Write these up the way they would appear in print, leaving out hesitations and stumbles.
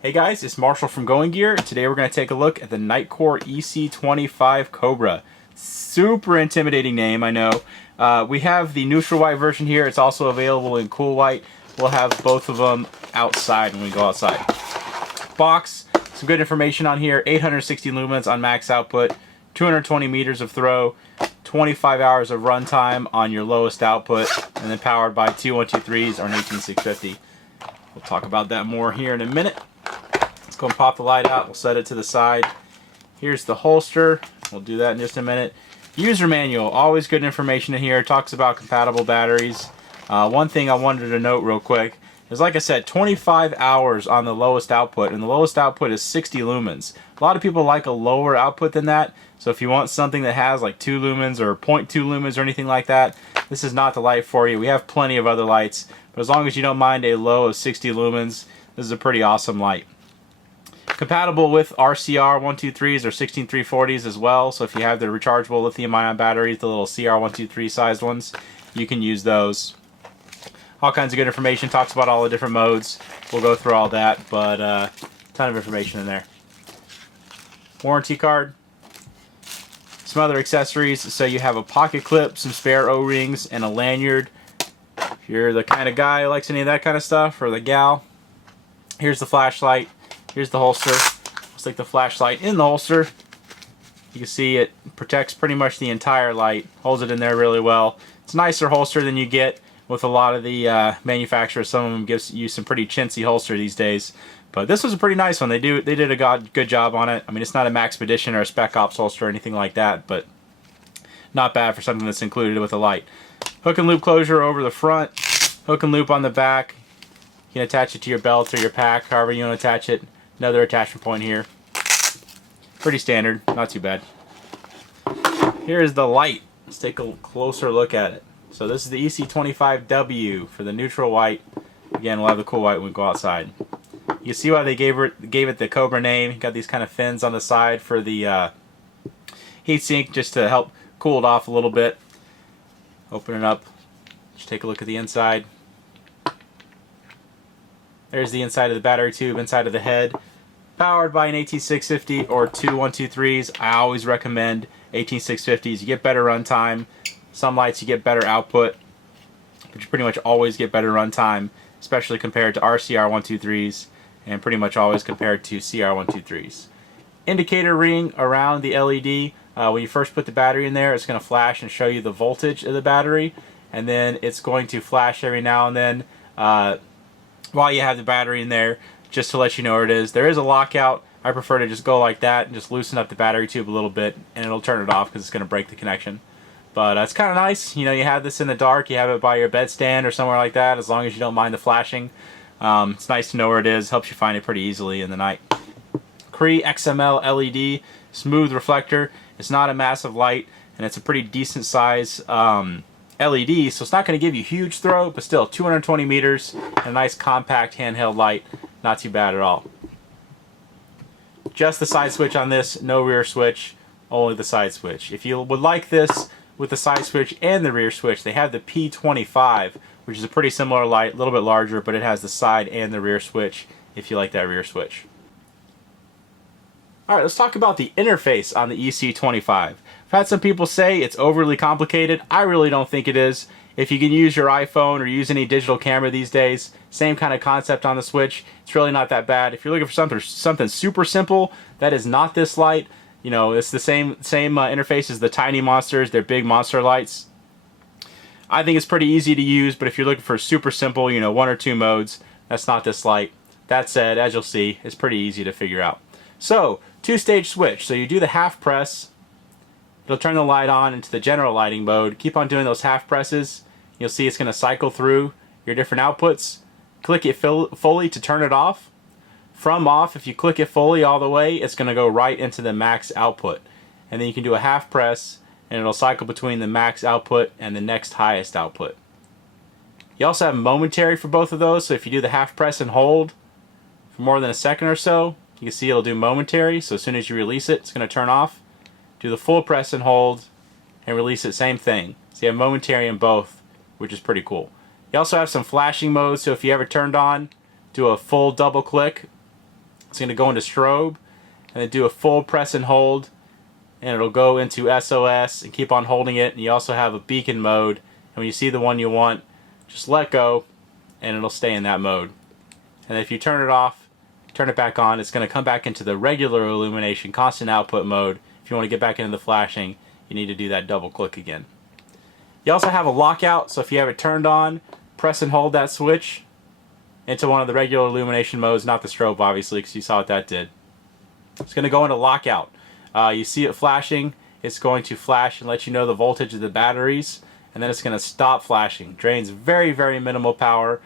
Hey guys, it's Marshall from Going Gear. Today we're going to take a look at the Nitecore EC25 Cobra. Super intimidating name, I know. We have the neutral white version here. It's also available in cool white. We'll have both of them outside when we go outside. Box, some good information on here. 860 lumens on max output, 220 meters of throw, 25 hours of runtime on your lowest output, and then powered by two 123s or an 18650. We'll talk about that more here in a minute. Let's go and pop the light out. We'll set it to the side. Here's the holster. We'll do that in just a minute. User manual, always good information in here. It talks about compatible batteries. One thing I wanted to note real quick is, like I said, 25 hours on the lowest output, and the lowest output is 60 lumens. A lot of people like a lower output than that, so if you want something that has like 2 lumens or 0.2 lumens or anything like that, this is not the light for you. We have plenty of other lights, but as long as you don't mind a low of 60 lumens, this is a pretty awesome light. Compatible with RCR 123s or 16340s as well, so if you have the rechargeable lithium-ion batteries, the little CR123 sized ones, you can use those. All kinds of good information, talks about all the different modes. We'll go through all that, but ton of information in there. Warranty card. Some other accessories, so you have a pocket clip, some spare O-rings, and a lanyard. If you're the kind of guy who likes any of that kind of stuff, or the gal. Here's the flashlight. Here's the holster. Let's stick the flashlight in the holster. You can see it protects pretty much the entire light. Holds it in there really well. It's a nicer holster than you get with a lot of the manufacturers. Some of them gives you some pretty chintzy holster these days. But this was a pretty nice one. They did a good job on it. I mean, it's not a Maxpedition or a Spec Ops holster or anything like that, but not bad for something that's included with a light. Hook and loop closure over the front. Hook and loop on the back. You can attach it to your belt or your pack, however you want to attach it. Another attachment point here. Pretty standard, not too bad. Here's the light. Let's take a closer look at it. So this is the EC25W for the neutral white. Again, we'll have the cool white when we go outside. You can see why they gave it the Cobra name. Got these kind of fins on the side for the heatsink, just to help cool it off a little bit. Open it up. Just take a look at the inside. There's the inside of the battery tube, inside of the head. Powered by an 18650 or two 123s. I always recommend 18650s. You get better runtime. Some lights you get better output, but you pretty much always get better runtime, especially compared to RCR 123s, and pretty much always compared to CR 123s. Indicator ring around the LED. When you first put the battery in there, it's going to flash and show you the voltage of the battery, and then it's going to flash every now and then while you have the battery in there, just to let you know where it is. There is a lockout. I prefer to just go like that and just loosen up the battery tube a little bit, and it'll turn it off because it's going to break the connection. But it's kind of nice. You know, you have this in the dark. You have it by your bedstand or somewhere like that, as long as you don't mind the flashing. It's nice to know where it is. Helps you find it pretty easily in the night. Cree XML LED, smooth reflector. It's not a massive light, and it's a pretty decent size LED, so it's not going to give you huge throw, but still 220 meters and a nice compact handheld light. Not too bad at all. Just the side switch on this, no rear switch, only the side switch. If you would like this with the side switch and the rear switch, they have the P25, which is a pretty similar light, a little bit larger, but it has the side and the rear switch if you like that rear switch. Alright, let's talk about the interface on the EC25. I've had some people say it's overly complicated. I really don't think it is. If you can use your iPhone or use any digital camera these days, same kind of concept on the switch. It's really not that bad. If you're looking for something super simple, that is not this light. You know, it's the same interface as the tiny monsters. They're big monster lights. I think it's pretty easy to use, but if you're looking for super simple, you know, 1 or 2 modes, that's not this light. That said, as you'll see, it's pretty easy to figure out. So, 2-stage switch. So you do the half press. It'll turn the light on into the general lighting mode. Keep on doing those half presses. You'll see it's going to cycle through your different outputs. Click it fully to turn it off. From off, if you click it fully all the way, it's going to go right into the max output. And then you can do a half press, and it'll cycle between the max output and the next highest output. You also have momentary for both of those, so if you do the half press and hold for more than a second or so, you can see it'll do momentary, so as soon as you release it, it's going to turn off. Do the full press and hold, and release it, same thing. So you have momentary in both, which is pretty cool. You also have some flashing modes, so if you ever turned on, do a full double click, It's going to go into strobe and then do a full press and hold, and it'll go into SOS and keep on holding it. And you also have a beacon mode, and when you see the one you want, just let go and it'll stay in that mode. And if you turn it off, turn it back on, it's going to come back into the regular illumination constant output mode. If you want to get back into the flashing, you need to do that double click again. You also have a lockout, so if you have it turned on, press and hold that switch into one of the regular illumination modes, not the strobe obviously, because you saw what that did. It's going to go into lockout. You see it flashing, it's going to flash and let you know the voltage of the batteries, and then it's going to stop flashing. Drains very, very minimal power.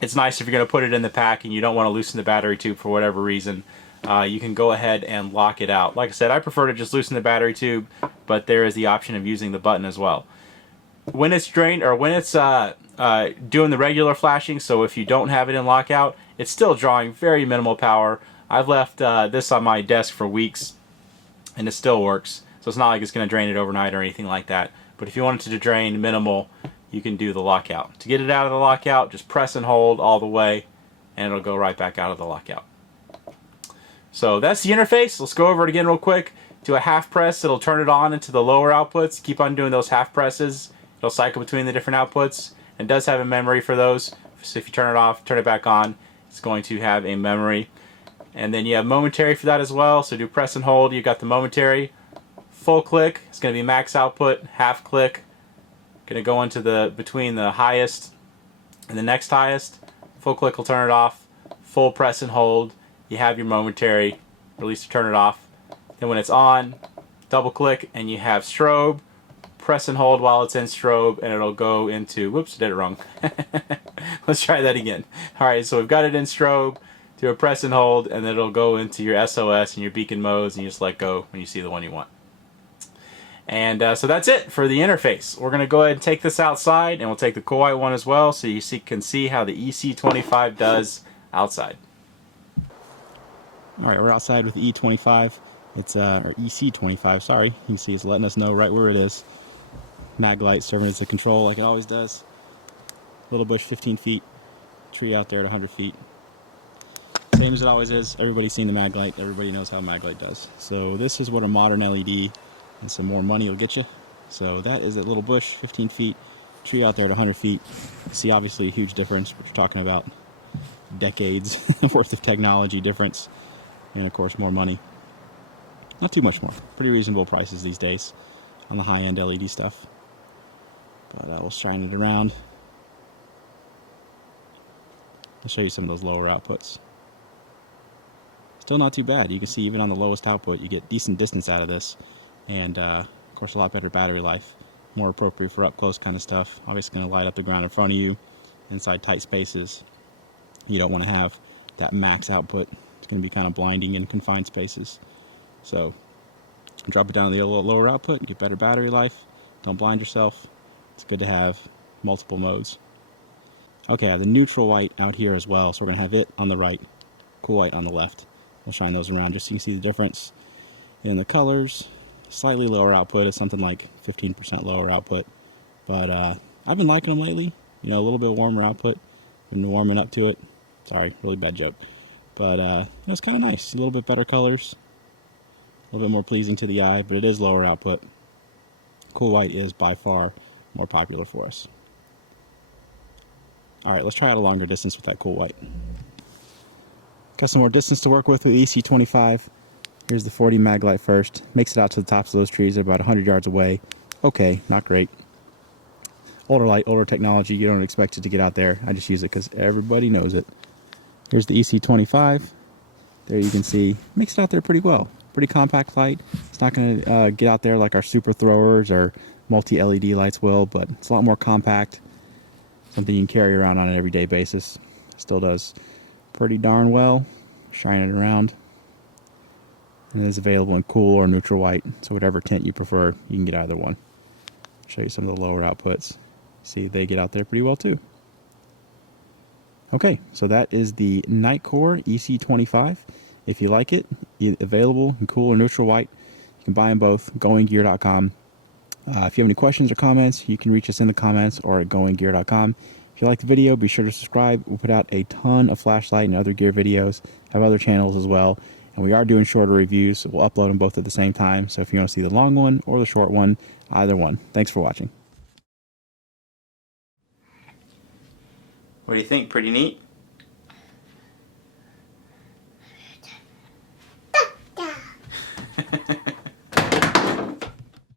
It's nice if you're going to put it in the pack and you don't want to loosen the battery tube for whatever reason. You can go ahead and lock it out. Like I said, I prefer to just loosen the battery tube, but there is the option of using the button as well. When it's drained, or when it's doing the regular flashing, so if you don't have it in lockout, it's still drawing very minimal power. I've left this on my desk for weeks and it still works, so it's not like it's going to drain it overnight or anything like that. But if you want it to drain minimal, you can do the lockout. To get it out of the lockout, just press and hold all the way and it'll go right back out of the lockout. So that's the interface. Let's go over it again real quick. Do a half press, it'll turn it on into the lower outputs. Keep on doing those half presses. It'll cycle between the different outputs. It does have a memory for those. So if you turn it off, turn it back on, it's going to have a memory. And then you have momentary for that as well. So do press and hold, you've got the momentary. Full click, it's going to be max output. Half click, going to go into the between the highest and the next highest. Full click will turn it off. Full press and hold, you have your momentary. Release to turn it off. Then when it's on, double click and you have strobe. Press and hold while it's in strobe and it'll go into, whoops, did it wrong. Let's try that again. Alright, so we've got it in strobe. Do a press and hold and then it'll go into your SOS and your beacon modes, and you just let go when you see the one you want. And so that's it for the interface. We're going to go ahead and take this outside, and we'll take the cool white one as well so you can see how the EC25 does outside. Alright, we're outside with the E25. It's or EC25, sorry. You can see it's letting us know right where it is. Mag light serving as a control like it always does. Little bush 15 feet. Tree out there at 100 feet. Same as it always is. Everybody's seen the mag light. Everybody knows how mag light does. So this is what a modern LED and some more money will get you. So that is that little bush, 15 feet. Tree out there at 100 feet. You see obviously a huge difference. We're talking about decades worth of technology difference. And of course more money. Not too much more. Pretty reasonable prices these days on the high-end LED stuff. But we'll shine it around. I'll show you some of those lower outputs. Still not too bad. You can see even on the lowest output you get decent distance out of this. And of course a lot better battery life. More appropriate for up close kind of stuff. Obviously going to light up the ground in front of you. Inside tight spaces. You don't want to have that max output. It's going to be kind of blinding in confined spaces. So drop it down to the lower output, get better battery life. Don't blind yourself. It's good to have multiple modes. Okay, I have the neutral white out here as well, so we're going to have it on the right, cool white on the left. We'll shine those around just so you can see the difference in the colors. Slightly lower output is something like 15% lower output, but I've been liking them lately. You know, a little bit warmer output. Been warming up to it. Sorry, really bad joke. But you know, it's kind of nice. A little bit better colors. A little bit more pleasing to the eye, but it is lower output. Cool white is by far more popular for us. Alright, let's try out a longer distance with that cool white. Got some more distance to work with EC25. Here's the 40 mag light first. Makes it out to the tops of those trees about 100 yards away. Okay, not great. Older light, older technology. You don't expect it to get out there. I just use it because everybody knows it. Here's the EC25. There you can see. Makes it out there pretty well. Pretty compact light. It's not going to get out there like our super throwers or multi-LED lights will, but it's a lot more compact. Something you can carry around on an everyday basis. Still does pretty darn well. Shine it around. And it is available in cool or neutral white, so whatever tint you prefer, you can get either one. Show you some of the lower outputs. See, they get out there pretty well too. Okay, so that is the Nitecore EC25. If you like it, available in cool or neutral white. You can buy them both, goinggear.com. If you have any questions or comments, you can reach us in the comments or at goinggear.com. If If you like the video, be sure to subscribe. We put out a ton of flashlight and other gear videos, have other channels as well, and we are doing shorter reviews, so we'll upload them both at the same time. So if you want to see the long one or the short one, either one. Thanks for watching. What do you think? Pretty neat?